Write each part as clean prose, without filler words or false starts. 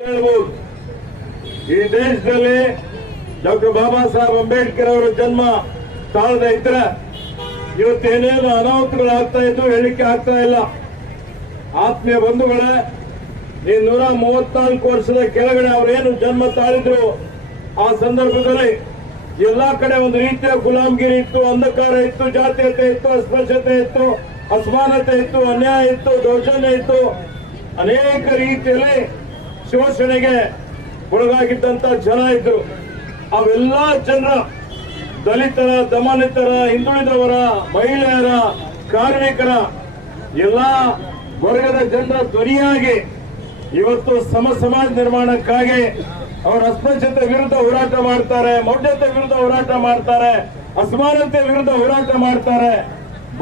ಹೇಳ್ಬೋದು. ಈ ದೇಶದಲ್ಲಿ ಡಾಕ್ಟರ್ ಬಾಬಾ ಸಾಹೇಬ್ ಅಂಬೇಡ್ಕರ್ ಅವರ ಜನ್ಮ ತಾಳದ ಇದ್ರೆ ಇವತ್ತೇನೇನು ಅನಾಹುತಗಳಾಗ್ತಾ ಇದ್ದು ಹೇಳಿಕೆ ಆಗ್ತಾ ಇಲ್ಲ. ಆತ್ಮೀಯ ಬಂಧುಗಳೇ, ಈ 134 ವರ್ಷದ ಕೆಳಗಡೆ ಅವರೇನು ಜನ್ಮ ತಾಳಿದ್ರು ಆ ಸಂದರ್ಭದಲ್ಲಿ ಎಲ್ಲಾ ಕಡೆ ಒಂದು ರೀತಿಯ ಗುಲಾಮಗಿರಿ ಇತ್ತು, ಅಂಧಕಾರ ಇತ್ತು, ಜಾತೀಯತೆ ಇತ್ತು, ಅಸ್ಪೃಶ್ಯತೆ ಇತ್ತು, ಅಸಮಾನತೆ ಇತ್ತು, ಅನ್ಯಾಯ ಇತ್ತು, ದೌರ್ಜನ್ಯ ಇತ್ತು, ಅನೇಕ ರೀತಿಯಲ್ಲಿ ಶೋಷಣೆಗೆ ಒಳಗಾಗಿದ್ದಂತ ಜನ ಇದ್ರು. ಅವೆಲ್ಲ ಜನರ ದಲಿತರ, ದಮನಿತರ, ಹಿಂದುಳಿದವರ, ಮಹಿಳೆಯರ, ಕಾರ್ಮಿಕರ ಎಲ್ಲಾ ವರ್ಗದ ಜನರ ಧ್ವನಿಯಾಗಿ ಇವತ್ತು ಸಮಾಜ ನಿರ್ಮಾಣಕ್ಕಾಗಿ ಅವರು ಅಸ್ಪೃಶ್ಯತೆ ವಿರುದ್ಧ ಹೋರಾಟ ಮಾಡ್ತಾರೆ, ಮೌಢ್ಯತೆ ವಿರುದ್ಧ ಹೋರಾಟ ಮಾಡ್ತಾರೆ, ಅಸಮಾನತೆ ವಿರುದ್ಧ ಹೋರಾಟ ಮಾಡ್ತಾರೆ.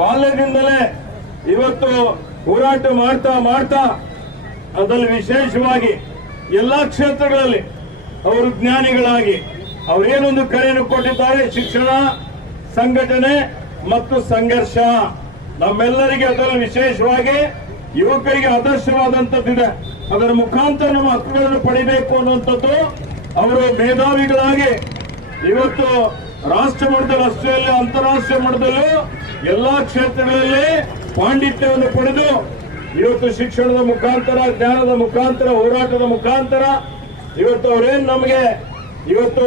ಬಾಲ್ಯದಿಂದಲೇ ಇವತ್ತು ಹೋರಾಟ ಮಾಡ್ತಾ ಮಾಡ್ತಾ ಅದರಲ್ಲಿ ವಿಶೇಷವಾಗಿ ಎಲ್ಲಾ ಕ್ಷೇತ್ರಗಳಲ್ಲಿ ಅವರು ಜ್ಞಾನಿಗಳಾಗಿ ಅವರೇನೊಂದು ಕರೆಯನ್ನು ಕೊಟ್ಟಿದ್ದಾರೆ, ಶಿಕ್ಷಣ, ಸಂಘಟನೆ ಮತ್ತು ಸಂಘರ್ಷ. ನಮ್ಮೆಲ್ಲರಿಗೆ ಅದರಲ್ಲಿ ವಿಶೇಷವಾಗಿ ಯುವಕರಿಗೆ ಆದರ್ಶವಾದಂತದ್ದಿದೆ. ಅದರ ಮುಖಾಂತರ ನಮ್ಮ ಹಕ್ಕುಗಳನ್ನು ಪಡಿಬೇಕು ಅನ್ನುವಂಥದ್ದು ಅವರು ಮೇಧಾವಿಗಳಾಗಿ ಇವತ್ತು ರಾಷ್ಟ್ರ ಮಟ್ಟದಲ್ಲಿ ಅಷ್ಟೇ ಅಲ್ಲ, ಅಂತಾರಾಷ್ಟ್ರೀಯ ಮಟ್ಟದಲ್ಲೂ ಎಲ್ಲಾ ಕ್ಷೇತ್ರಗಳಲ್ಲಿ ಪಾಂಡಿತ್ಯವನ್ನು ಪಡೆದು ಇವತ್ತು ಶಿಕ್ಷಣದ ಮುಖಾಂತರ, ಜ್ಞಾನದ ಮುಖಾಂತರ, ಹೋರಾಟದ ಮುಖಾಂತರ ಇವತ್ತು ಅವರೇನು ನಮಗೆ ಇವತ್ತು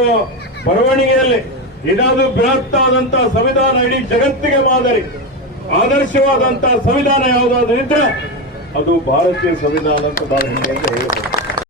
ಬರವಣಿಗೆಯಲ್ಲಿ ಇದಾದ ಬೃಹತ್ತಾದಂತಹ ಸಂವಿಧಾನ, ಇಡೀ ಜಗತ್ತಿಗೆ ಮಾದರಿ ಆದರ್ಶವಾದಂತಹ ಸಂವಿಧಾನ ಯಾವುದಾದ್ರೂ ಇದ್ರೆ ಅದು ಭಾರತೀಯ ಸಂವಿಧಾನ ಅಂತ ಹೇಳಿ